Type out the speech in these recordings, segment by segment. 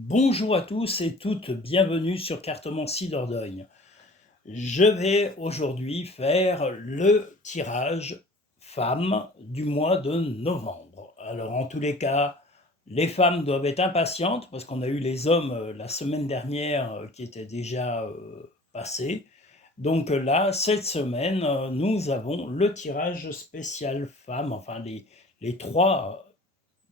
Bonjour à tous et toutes, bienvenue sur Cartomancie Dordogne. Je vais aujourd'hui faire le tirage femmes du mois de novembre. Alors en tous les cas, les femmes doivent être impatientes parce qu'on a eu les hommes la semaine dernière qui étaient déjà passés. Donc là, cette semaine, nous avons le tirage spécial femmes, enfin les trois,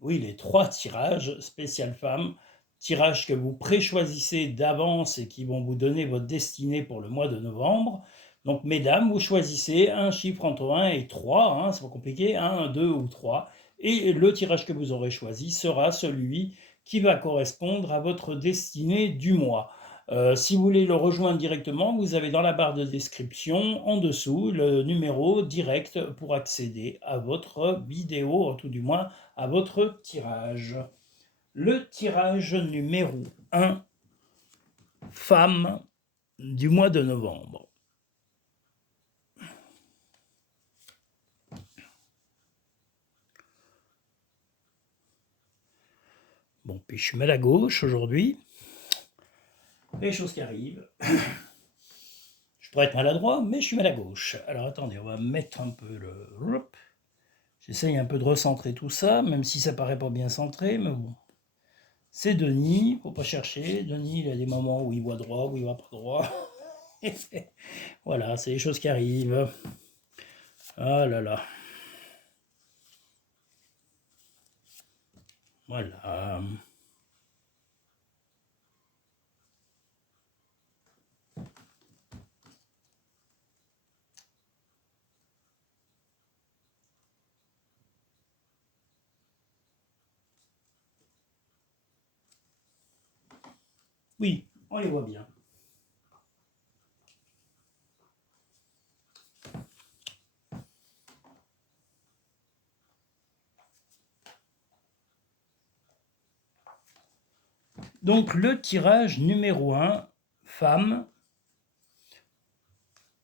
oui, les trois tirages spécial femmes, tirages que vous préchoisissez d'avance et qui vont vous donner votre destinée pour le mois de novembre. Donc, mesdames, vous choisissez un chiffre entre 1 et 3, hein, c'est pas compliqué, 1, 2 ou 3, et le tirage que vous aurez choisi sera celui qui va correspondre à votre destinée du mois. Si vous voulez le rejoindre directement, vous avez dans la barre de description en dessous le numéro direct pour accéder à votre vidéo, tout du moins à votre tirage. Le tirage numéro 1, femme du mois de novembre. Bon, puis je suis mal à gauche aujourd'hui. Les choses qui arrivent. Je pourrais être maladroit, mais je suis mal à gauche. Alors attendez, on va mettre un peu le... J'essaye un peu de recentrer tout ça, même si ça paraît pas bien centré, mais bon. C'est Denis, faut pas chercher. Denis, il a des moments où il voit droit, où il voit pas droit. Voilà, c'est les choses qui arrivent. Ah là là. Voilà. Oui, on les voit bien. Donc le tirage numéro 1, femme,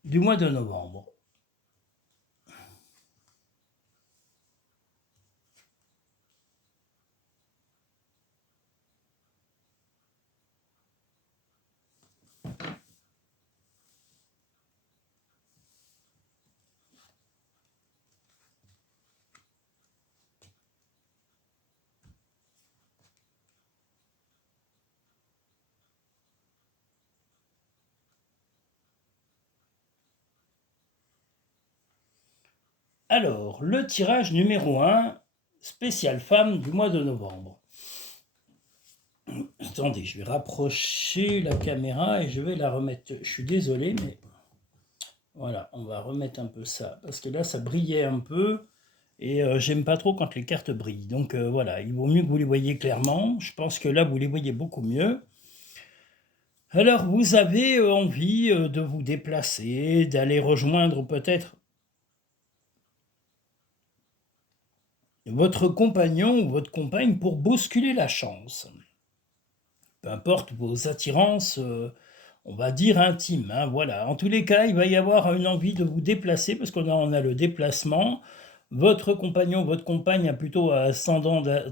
du mois de novembre. Alors, le tirage numéro 1, spécial femme du mois de novembre. Attendez, je vais rapprocher la caméra et je vais la remettre. Je suis désolé, mais voilà, on va remettre un peu ça. Parce que là, ça brillait un peu et j'aime pas trop quand les cartes brillent. Donc voilà, il vaut mieux que vous les voyez clairement. Je pense que là, vous les voyez beaucoup mieux. Alors, vous avez envie de vous déplacer, d'aller rejoindre peut-être votre compagnon ou votre compagne pour bousculer la chance. Peu importe vos attirances, on va dire intimes, hein, voilà. En tous les cas, il va y avoir une envie de vous déplacer parce qu'on a le déplacement. Votre compagnon, votre compagne a plutôt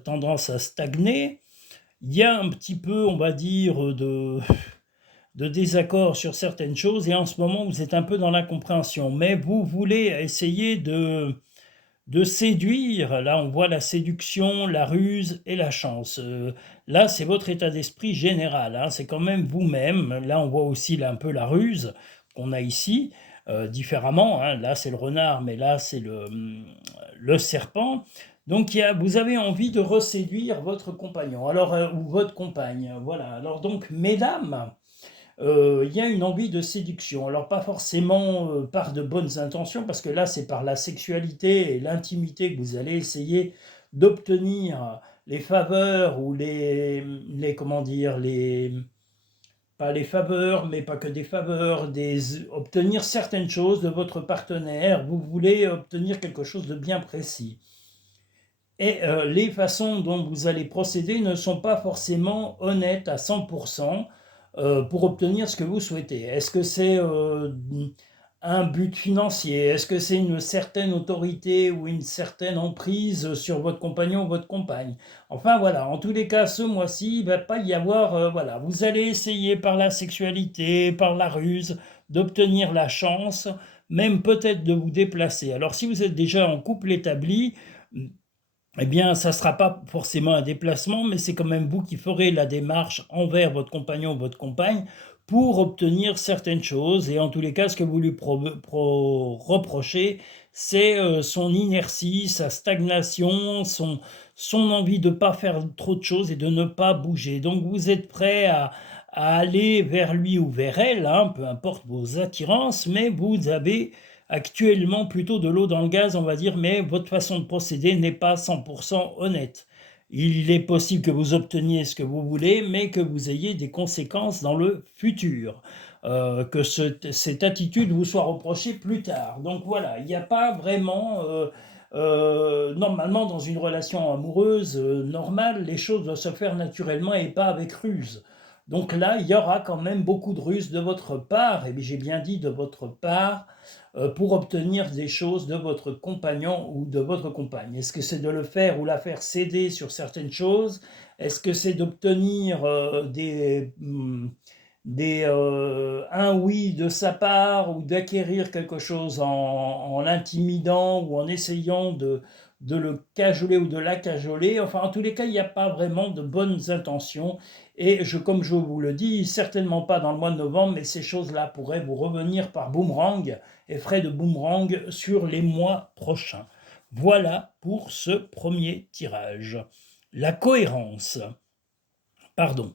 tendance à stagner. Il y a un petit peu, on va dire, de désaccord sur certaines choses et en ce moment, vous êtes un peu dans l'incompréhension. Mais vous voulez essayer de séduire. Là, on voit la séduction, la ruse et la chance. Là, c'est votre état d'esprit général, hein, c'est quand même vous-même. Là, on voit aussi là, un peu la ruse qu'on a ici, différemment, hein. Là, c'est le renard, mais là, c'est le serpent. Donc, vous avez envie de reséduire votre compagnon, alors, ou votre compagne. Voilà. Alors, donc, mesdames, il y a une envie de séduction. Alors pas forcément par de bonnes intentions, parce que là c'est par la sexualité et l'intimité que vous allez essayer d'obtenir les faveurs ou comment dire, pas les faveurs, mais pas que des faveurs, obtenir certaines choses de votre partenaire. Vous voulez obtenir quelque chose de bien précis. Et les façons dont vous allez procéder ne sont pas forcément honnêtes à 100% pour obtenir ce que vous souhaitez. Est-ce que c'est un but financier? Est-ce que c'est une certaine autorité ou une certaine emprise sur votre compagnon ou votre compagne? Enfin voilà, en tous les cas, ce mois-ci, il ne va pas y avoir, voilà, vous allez essayer par la sexualité, par la ruse, d'obtenir la chance, même peut-être de vous déplacer. Alors si vous êtes déjà en couple établi, eh bien, ça ne sera pas forcément un déplacement, mais c'est quand même vous qui ferez la démarche envers votre compagnon ou votre compagne pour obtenir certaines choses. Et en tous les cas, ce que vous lui reprochez, c'est son inertie, sa stagnation, son envie de ne pas faire trop de choses et de ne pas bouger. Donc, vous êtes prêt à aller vers lui ou vers elle, hein, peu importe vos attirances, mais vous avez actuellement plutôt de l'eau dans le gaz, on va dire, mais votre façon de procéder n'est pas 100% honnête. Il est possible que vous obteniez ce que vous voulez, mais que vous ayez des conséquences dans le futur, que cette attitude vous soit reprochée plus tard. Donc voilà, il n'y a pas vraiment... normalement, dans une relation amoureuse normale, les choses doivent se faire naturellement et pas avec ruse. Donc là, il y aura quand même beaucoup de ruse de votre part, et j'ai bien dit de votre part, pour obtenir des choses de votre compagnon ou de votre compagne. Est-ce que c'est de le faire ou la faire céder sur certaines choses? Est-ce que c'est d'obtenir un oui de sa part ou d'acquérir quelque chose en l'intimidant ou en essayant de le cajoler ou de la cajoler? Enfin, en tous les cas, il n'y a pas vraiment de bonnes intentions. Et comme je vous le dis, certainement pas dans le mois de novembre, mais ces choses-là pourraient vous revenir par boomerang, effet de boomerang sur les mois prochains. Voilà pour ce premier tirage. La cohérence. Pardon.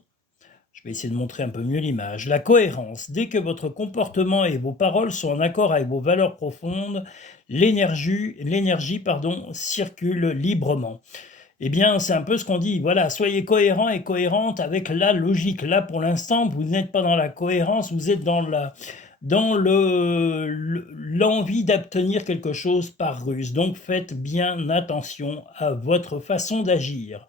Je vais essayer de montrer un peu mieux l'image. La cohérence. Dès que votre comportement et vos paroles sont en accord avec vos valeurs profondes, l'énergie circule librement. Eh bien, c'est un peu ce qu'on dit. Voilà, soyez cohérent et cohérente avec la logique. Là, pour l'instant, vous n'êtes pas dans la cohérence, vous êtes dans l'envie d'obtenir quelque chose par ruse. Donc, faites bien attention à votre façon d'agir.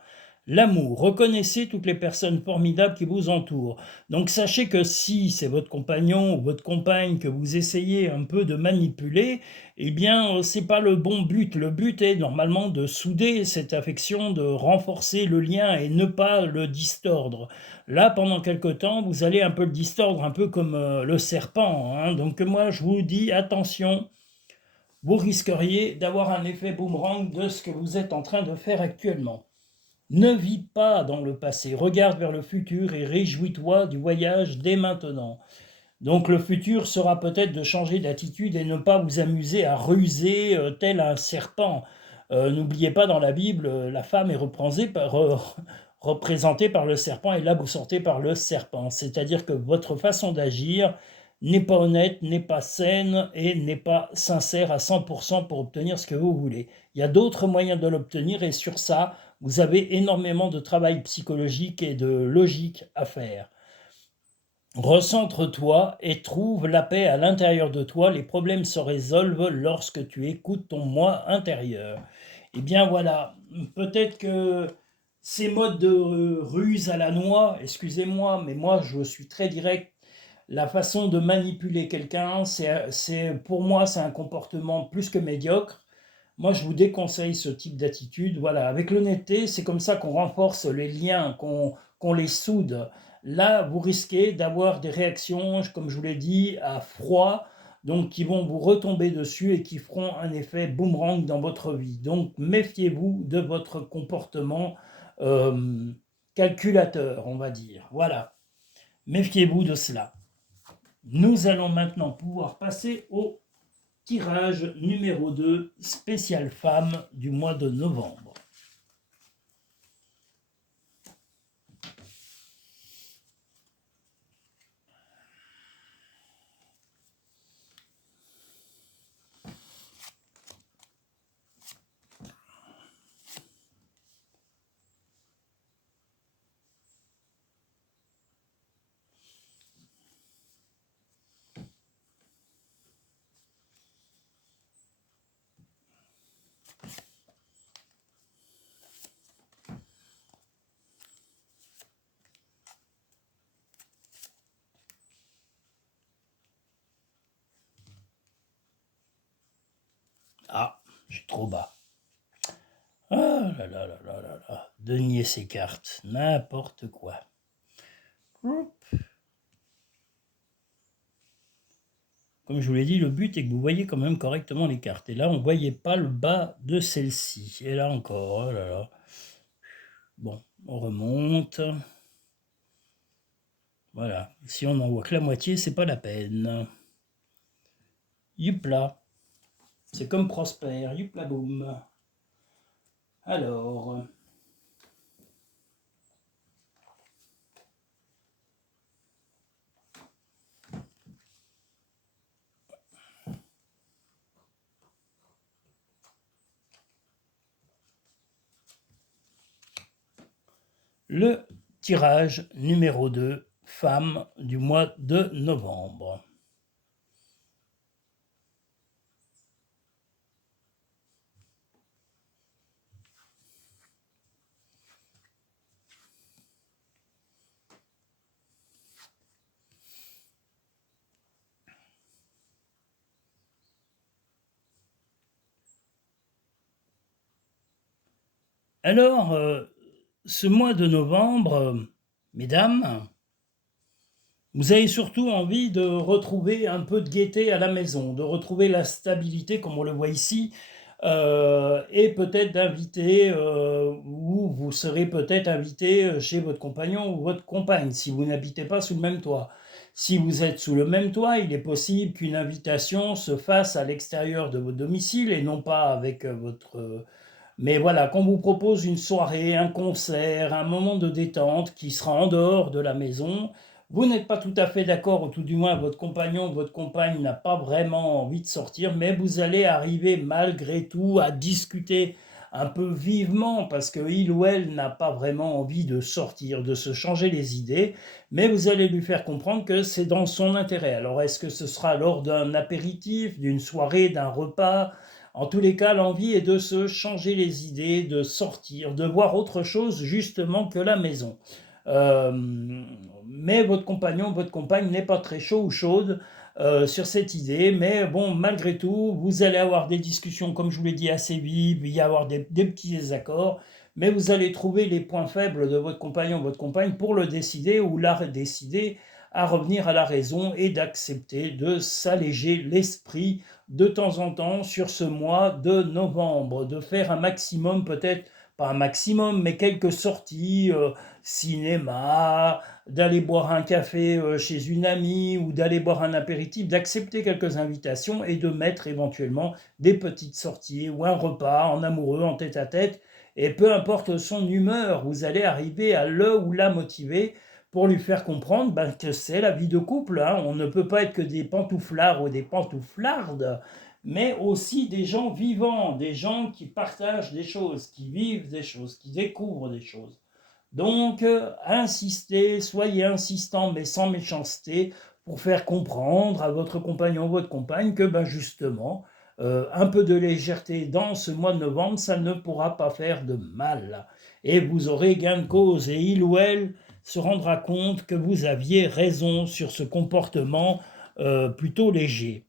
L'amour, reconnaissez toutes les personnes formidables qui vous entourent. Donc sachez que si c'est votre compagnon ou votre compagne que vous essayez un peu de manipuler, eh bien c'est pas le bon but. Le but est normalement de souder cette affection, de renforcer le lien et ne pas le distordre. Là, pendant quelque temps, vous allez un peu le distordre, un peu comme le serpent, hein. Donc moi, je vous dis, attention, vous risqueriez d'avoir un effet boomerang de ce que vous êtes en train de faire actuellement. Ne vis pas dans le passé, regarde vers le futur et réjouis-toi du voyage dès maintenant. Donc le futur sera peut-être de changer d'attitude et ne pas vous amuser à ruser tel un serpent. N'oubliez pas, dans la Bible, la femme est représentée par le serpent et là vous sortez par le serpent. C'est-à-dire que votre façon d'agir n'est pas honnête, n'est pas saine et n'est pas sincère à 100% pour obtenir ce que vous voulez. Il y a d'autres moyens de l'obtenir et sur ça, vous avez énormément de travail psychologique et de logique à faire. Recentre-toi et trouve la paix à l'intérieur de toi. Les problèmes se résolvent lorsque tu écoutes ton moi intérieur. Eh bien voilà, peut-être que ces modes de ruse à la noix, excusez-moi, mais moi je suis très direct. La façon de manipuler quelqu'un, pour moi, c'est un comportement plus que médiocre. Moi, je vous déconseille ce type d'attitude. Voilà, avec l'honnêteté, c'est comme ça qu'on renforce les liens, qu'on les soude. Là, vous risquez d'avoir des réactions, comme je vous l'ai dit, à froid, donc qui vont vous retomber dessus et qui feront un effet boomerang dans votre vie. Donc, méfiez-vous de votre comportement euh, calculateur, on va dire. Voilà, méfiez-vous de cela. Nous allons maintenant pouvoir passer au tirage numéro 2, spécial femme du mois de novembre. J'ai trop bas. Ah là là là là là là. De nier ses cartes. N'importe quoi. Comme je vous l'ai dit, le but est que vous voyez quand même correctement les cartes. Et là, on ne voyait pas le bas de celle-ci. Et là encore, oh là là. Bon, on remonte. Voilà. Si on n'en voit que la moitié, c'est pas la peine. Youpla. C'est comme Prosper. Youpla boum. Alors. Le tirage numéro 2, femme du mois de novembre. Alors, ce mois de novembre, mesdames, vous avez surtout envie de retrouver un peu de gaieté à la maison, de retrouver la stabilité comme on le voit ici, et peut-être d'inviter, ou vous serez peut-être invité chez votre compagnon ou votre compagne, si vous n'habitez pas sous le même toit. Si vous êtes sous le même toit, il est possible qu'une invitation se fasse à l'extérieur de votre domicile et non pas avec votre... Mais voilà, qu'on vous propose une soirée, un concert, un moment de détente qui sera en dehors de la maison, vous n'êtes pas tout à fait d'accord, ou tout du moins votre compagnon, votre compagne n'a pas vraiment envie de sortir, mais vous allez arriver malgré tout à discuter un peu vivement parce qu'il ou elle n'a pas vraiment envie de sortir, de se changer les idées, mais vous allez lui faire comprendre que c'est dans son intérêt. Alors est-ce que ce sera lors d'un apéritif, d'une soirée, d'un repas? En tous les cas, l'envie est de se changer les idées, de sortir, de voir autre chose justement que la maison. Euh, mais votre compagnon, votre compagne n'est pas très chaud ou chaude sur cette idée, mais bon, malgré tout, vous allez avoir des discussions, comme je vous l'ai dit, assez vives, il y avoir des petits désaccords, mais vous allez trouver les points faibles de votre compagnon, votre compagne pour le décider ou la décider à revenir à la raison et d'accepter de s'alléger l'esprit de temps en temps sur ce mois de novembre, de faire un maximum, peut-être pas un maximum, mais quelques sorties, cinéma, d'aller boire un café chez une amie ou d'aller boire un apéritif, d'accepter quelques invitations et de mettre éventuellement des petites sorties ou un repas en amoureux, en tête-à-tête. Et peu importe son humeur, vous allez arriver à le ou la motiver pour lui faire comprendre que c'est la vie de couple. Hein. On ne peut pas être que des pantouflards ou des pantouflardes, mais aussi des gens vivants, des gens qui partagent des choses, qui vivent des choses, qui découvrent des choses. Donc, insistez, soyez insistant, mais sans méchanceté, pour faire comprendre à votre compagnon ou votre compagne que, justement, un peu de légèreté dans ce mois de novembre, ça ne pourra pas faire de mal. Et vous aurez gain de cause, et il ou elle se rendra compte que vous aviez raison sur ce comportement plutôt léger.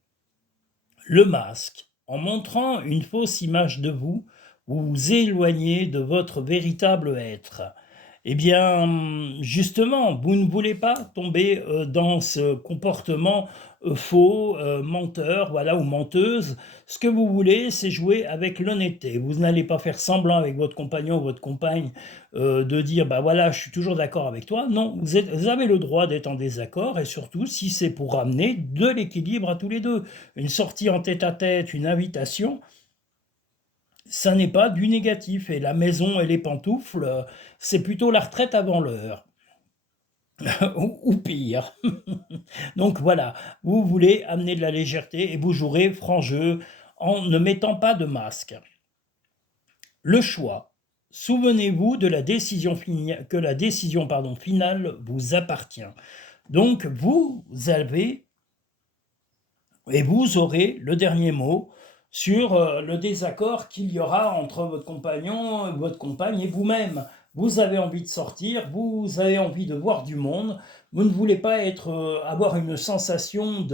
Le masque, en montrant une fausse image de vous, vous vous éloignez de votre véritable être. Eh bien, justement, vous ne voulez pas tomber dans ce comportement faux, menteur, voilà, ou menteuse. Ce que vous voulez, c'est jouer avec l'honnêteté. Vous n'allez pas faire semblant avec votre compagnon ou votre compagne de dire, voilà, je suis toujours d'accord avec toi. Non, vous avez le droit d'être en désaccord, et surtout si c'est pour ramener de l'équilibre à tous les deux. Une sortie en tête-à-tête, une invitation, ça n'est pas du négatif. Et la maison et les pantoufles, c'est plutôt la retraite avant l'heure. ou pire. Donc voilà, vous voulez amener de la légèreté et vous jouerez franc jeu en ne mettant pas de masque. Le choix. Souvenez-vous de la décision que la décision finale vous appartient. Donc vous avez et vous aurez le dernier mot sur le désaccord qu'il y aura entre votre compagnon, votre compagne et vous-même. vous avez envie de sortir, vous avez envie de voir du monde, vous ne voulez pas avoir une sensation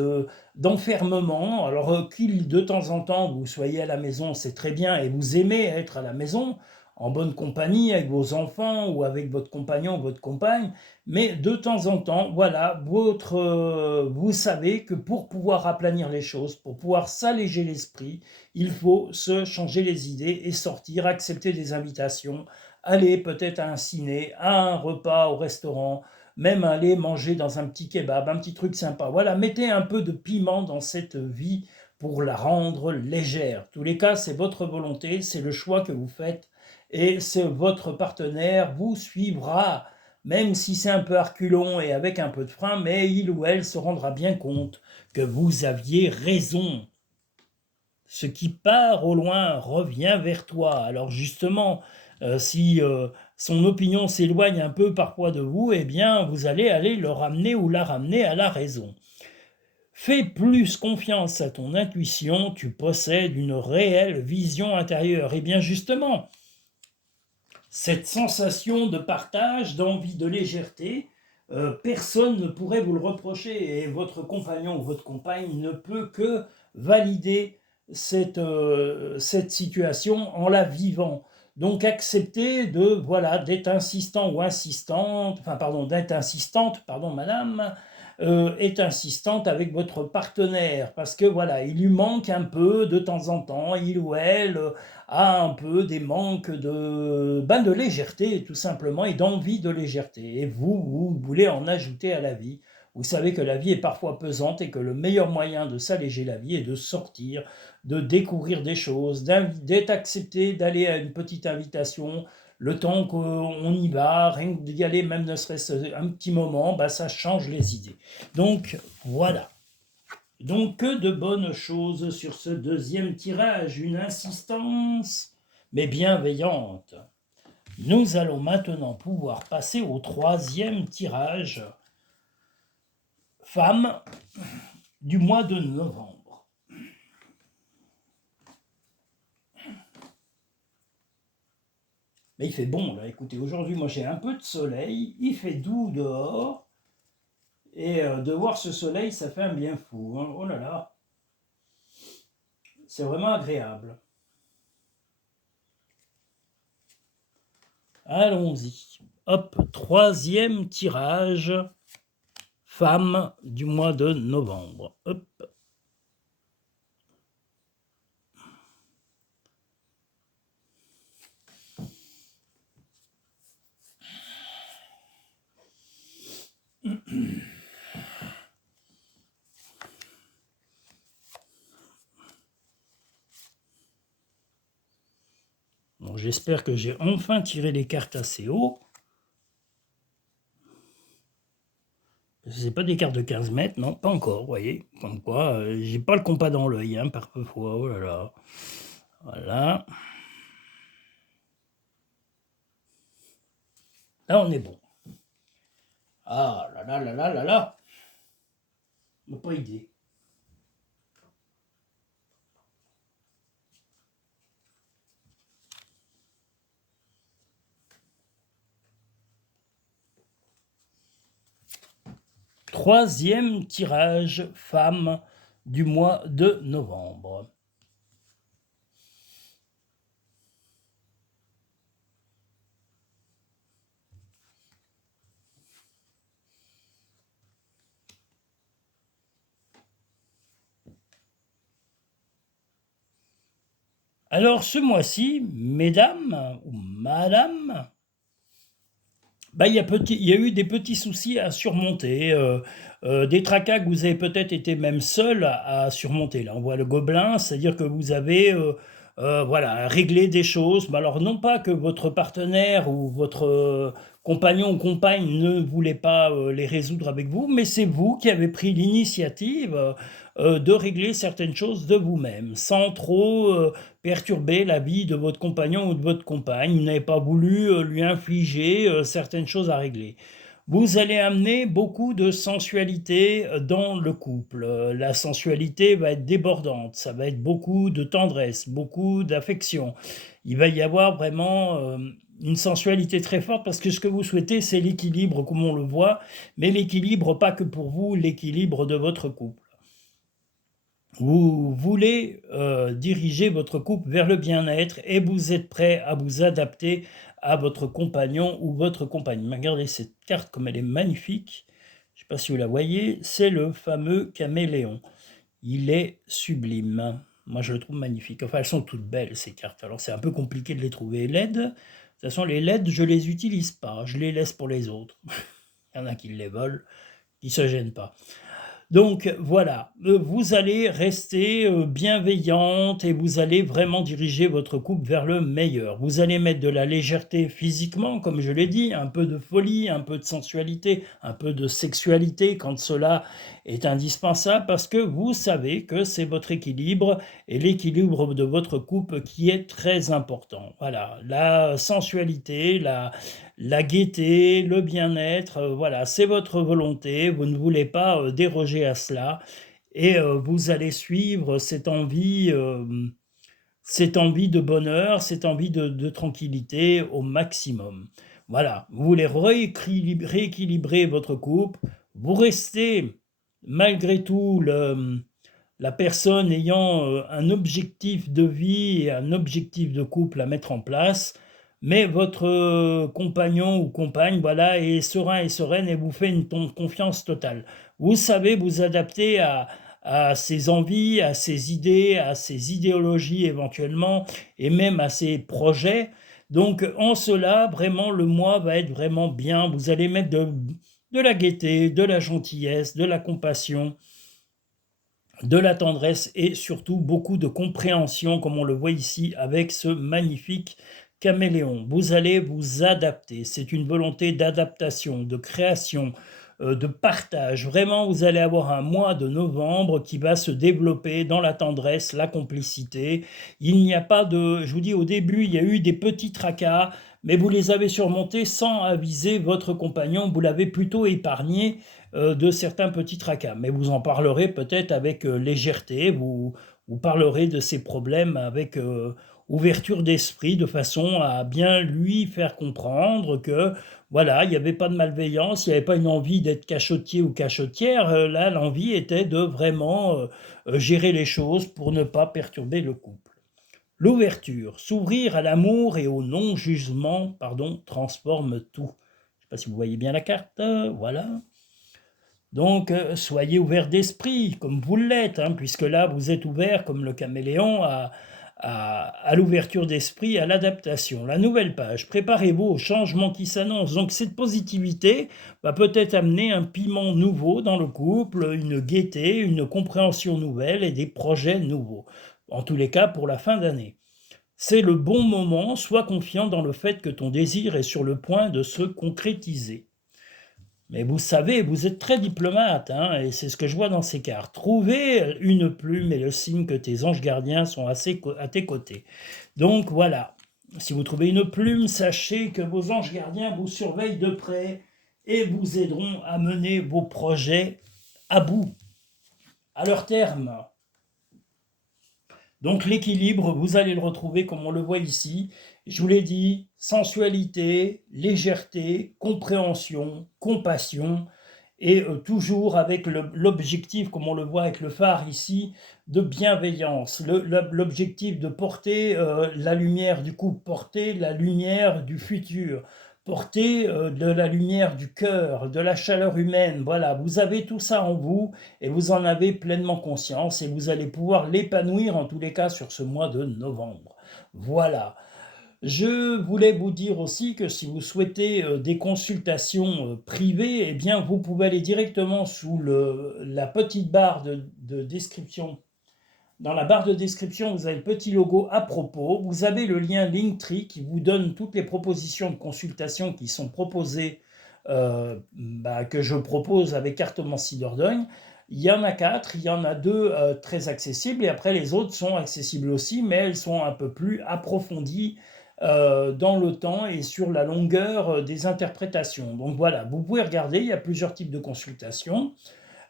d'enfermement. Alors qu'il de temps en temps vous soyez à la maison, c'est très bien, et vous aimez être à la maison, en bonne compagnie avec vos enfants ou avec votre compagnon ou votre compagne, mais de temps en temps, voilà, vous savez que pour pouvoir aplanir les choses, pour pouvoir s'alléger l'esprit, il faut se changer les idées et sortir, accepter des invitations, aller peut-être à un ciné, à un repas au restaurant, même aller manger dans un petit kebab, un petit truc sympa. Voilà, mettez un peu de piment dans cette vie pour la rendre légère. En tous les cas, c'est votre volonté, c'est le choix que vous faites et c'est votre partenaire vous suivra, même si c'est un peu reculons et avec un peu de frein, mais il ou elle se rendra bien compte que vous aviez raison. Ce qui part au loin revient vers toi. Alors justement, si son opinion s'éloigne un peu parfois de vous, eh bien vous allez aller le ramener ou la ramener à la raison. Fais plus confiance à ton intuition, tu possèdes une réelle vision intérieure. Et bien justement, cette sensation de partage, d'envie, de légèreté, personne ne pourrait vous le reprocher et votre compagnon ou votre compagne ne peut que valider cette situation en la vivant. Donc acceptez d'être insistant ou insistante, d'être insistante, madame, est insistante avec votre partenaire parce que voilà, il lui manque un peu de temps en temps, il ou elle a un peu des manques de légèreté tout simplement et d'envie de légèreté. Et vous voulez en ajouter à la vie. Vous savez que la vie est parfois pesante et que le meilleur moyen de s'alléger la vie est de sortir, de découvrir des choses, d'être accepté, d'aller à une petite invitation, le temps qu'on y va, rien que d'y aller, même ne serait-ce un petit moment, bah ça change les idées. Donc voilà. Donc que de bonnes choses sur ce deuxième tirage, une insistance, mais bienveillante. Nous allons maintenant pouvoir passer au troisième tirage, femme du mois de novembre. Mais il fait bon là, écoutez, aujourd'hui moi j'ai un peu de soleil, il fait doux dehors, et de voir ce soleil ça fait un bien fou, hein. Oh là là, c'est vraiment agréable. Allons-y. Hop, troisième tirage, femme du mois de novembre. Hop. Bon, j'espère que j'ai enfin tiré les cartes assez haut. C'est pas des cartes de 15 mètres, non, pas encore, vous voyez. Comme quoi, j'ai pas le compas dans l'œil, hein, parfois. Oh là là. Voilà. Là, on est bon. Ah là là là là là là. On n'a pas idée. Troisième tirage, femme du mois de novembre. Alors ce mois-ci, mesdames ou madame, bah, il y a eu des petits soucis à surmonter, des tracas que vous avez peut-être été même seul à surmonter. Là, on voit le gobelin, c'est-à-dire que vous avez voilà, réglé des choses. Mais alors, non pas que votre partenaire ou votre compagnon ou compagne ne voulait pas les résoudre avec vous, mais c'est vous qui avez pris l'initiative de régler certaines choses de vous-même, sans trop perturber la vie de votre compagnon ou de votre compagne. Vous n'avez pas voulu lui infliger certaines choses à régler. Vous allez amener beaucoup de sensualité dans le couple. La sensualité va être débordante, ça va être beaucoup de tendresse, beaucoup d'affection. Il va y avoir vraiment une sensualité très forte parce que ce que vous souhaitez, c'est l'équilibre comme on le voit, mais l'équilibre pas que pour vous, l'équilibre de votre couple. Vous voulez diriger votre couple vers le bien-être et vous êtes prêt à vous adapter à votre compagnon ou votre compagne. Regardez cette carte comme elle est magnifique. Je ne sais pas si vous la voyez, c'est le fameux caméléon. Il est sublime. Moi, je le trouve magnifique. Enfin, elles sont toutes belles, ces cartes. Alors, c'est un peu compliqué de les trouver LED. De toute façon, les LED, je ne les utilise pas. Je les laisse pour les autres. Il y en a qui les volent, qui ne se gênent pas. Donc voilà, vous allez rester bienveillante et vous allez vraiment diriger votre couple vers le meilleur. Vous allez mettre de la légèreté physiquement, comme je l'ai dit, un peu de folie, un peu de sensualité, un peu de sexualité quand cela est indispensable parce que vous savez que c'est votre équilibre et l'équilibre de votre couple qui est très important. Voilà, la sensualité, la gaieté, le bien-être, voilà, c'est votre volonté, vous ne voulez pas déroger à cela et vous allez suivre cette envie de bonheur, cette envie de tranquillité au maximum. Voilà, vous voulez rééquilibrer votre couple, vous restez malgré tout la personne ayant un objectif de vie et un objectif de couple à mettre en place, mais votre compagnon ou compagne, voilà, est serein et sereine et vous fait une confiance totale. Vous savez vous adapter à ses envies, à ses idées, à ses idéologies éventuellement, et même à ses projets. Donc en cela, vraiment, le mois va être vraiment bien. Vous allez mettre de la gaieté, de la gentillesse, de la compassion, de la tendresse et surtout beaucoup de compréhension, comme on le voit ici avec ce magnifique caméléon. Vous allez vous adapter. C'est une volonté d'adaptation, de création, de partage. Vraiment, vous allez avoir un mois de novembre qui va se développer dans la tendresse, la complicité. Il n'y a pas de... Je vous dis, au début, il y a eu des petits tracas, mais vous les avez surmontés sans aviser votre compagnon. Vous l'avez plutôt épargné de certains petits tracas. Mais vous en parlerez peut-être avec légèreté, vous parlerez de ces problèmes avec ouverture d'esprit, de façon à bien lui faire comprendre que voilà, il n'y avait pas de malveillance, il n'y avait pas une envie d'être cachotier ou cachotière. Là, l'envie était de vraiment gérer les choses pour ne pas perturber le couple. L'ouverture, s'ouvrir à l'amour et au non-jugement, transforme tout. Je ne sais pas si vous voyez bien la carte, voilà. Donc, soyez ouverts d'esprit, comme vous l'êtes, puisque là, vous êtes ouverts, comme le caméléon, à l'ouverture d'esprit, à l'adaptation. La nouvelle page, préparez-vous au changement qui s'annonce. Donc, cette positivité va peut-être amener un piment nouveau dans le couple, une gaieté, une compréhension nouvelle et des projets nouveaux. En tous les cas, pour la fin d'année. C'est le bon moment, sois confiant dans le fait que ton désir est sur le point de se concrétiser. Mais vous savez, vous êtes très diplomate, et c'est ce que je vois dans ces cartes. Trouver une plume est le signe que tes anges gardiens sont à tes côtés. Donc voilà, si vous trouvez une plume, sachez que vos anges gardiens vous surveillent de près et vous aideront à mener vos projets à bout, à leur terme. Donc l'équilibre, vous allez le retrouver comme on le voit ici. Je vous l'ai dit, sensualité, légèreté, compréhension, compassion, et toujours avec l'objectif, comme on le voit avec le phare ici, de bienveillance. L'objectif de porter la lumière du couple, porter la lumière du futur, porter de la lumière du cœur, de la chaleur humaine. Voilà, vous avez tout ça en vous et vous en avez pleinement conscience et vous allez pouvoir l'épanouir en tous les cas sur ce mois de novembre. Voilà. Je voulais vous dire aussi que si vous souhaitez des consultations privées, eh bien vous pouvez aller directement sous la petite barre de description. Dans la barre de description, vous avez le petit logo à propos. Vous avez le lien Linktree qui vous donne toutes les propositions de consultation qui sont proposées, que je propose avec Cartomancie Dordogne. Il y en a 4, il y en a 2 très accessibles et après les autres sont accessibles aussi, mais elles sont un peu plus approfondies dans le temps et sur la longueur des interprétations. Donc voilà, vous pouvez regarder, il y a plusieurs types de consultations.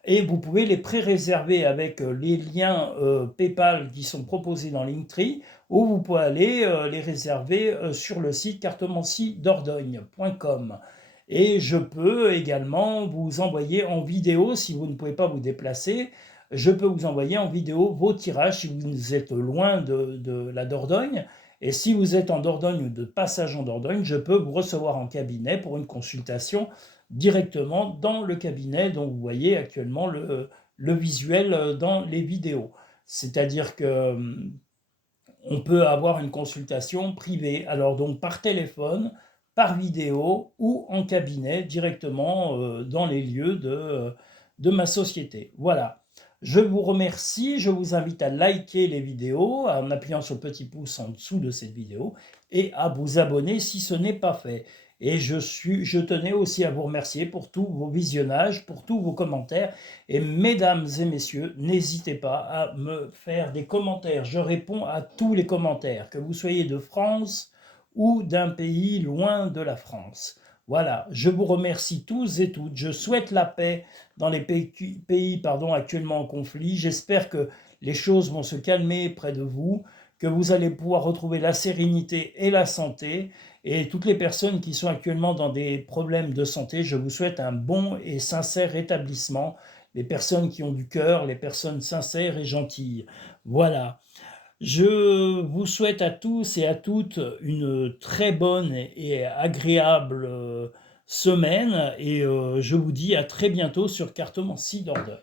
et vous pouvez les pré-réserver avec les liens PayPal qui sont proposés dans Linktree, ou vous pouvez aller les réserver sur le site cartomanciedordogne.com. Et je peux également vous envoyer en vidéo, si vous ne pouvez pas vous déplacer, je peux vous envoyer en vidéo vos tirages si vous êtes loin de la Dordogne. Et si vous êtes en Dordogne ou de passage en Dordogne, je peux vous recevoir en cabinet pour une consultation directement dans le cabinet dont vous voyez actuellement le visuel dans les vidéos. C'est-à-dire que on peut avoir une consultation privée, alors donc par téléphone, par vidéo ou en cabinet directement dans les lieux de ma société. Voilà. Je vous remercie, je vous invite à liker les vidéos en appuyant sur le petit pouce en dessous de cette vidéo et à vous abonner si ce n'est pas fait. Et je tenais aussi à vous remercier pour tous vos visionnages, pour tous vos commentaires. Et mesdames et messieurs, n'hésitez pas à me faire des commentaires. Je réponds à tous les commentaires, que vous soyez de France ou d'un pays loin de la France. Voilà, je vous remercie tous et toutes. Je souhaite la paix dans les pays actuellement en conflit. J'espère que les choses vont se calmer près de vous, que vous allez pouvoir retrouver la sérénité et la santé. Et toutes les personnes qui sont actuellement dans des problèmes de santé, je vous souhaite un bon et sincère rétablissement. Les personnes qui ont du cœur, les personnes sincères et gentilles. Voilà. Je vous souhaite à tous et à toutes une très bonne et agréable semaine et je vous dis à très bientôt sur Cartomancie Dordogne.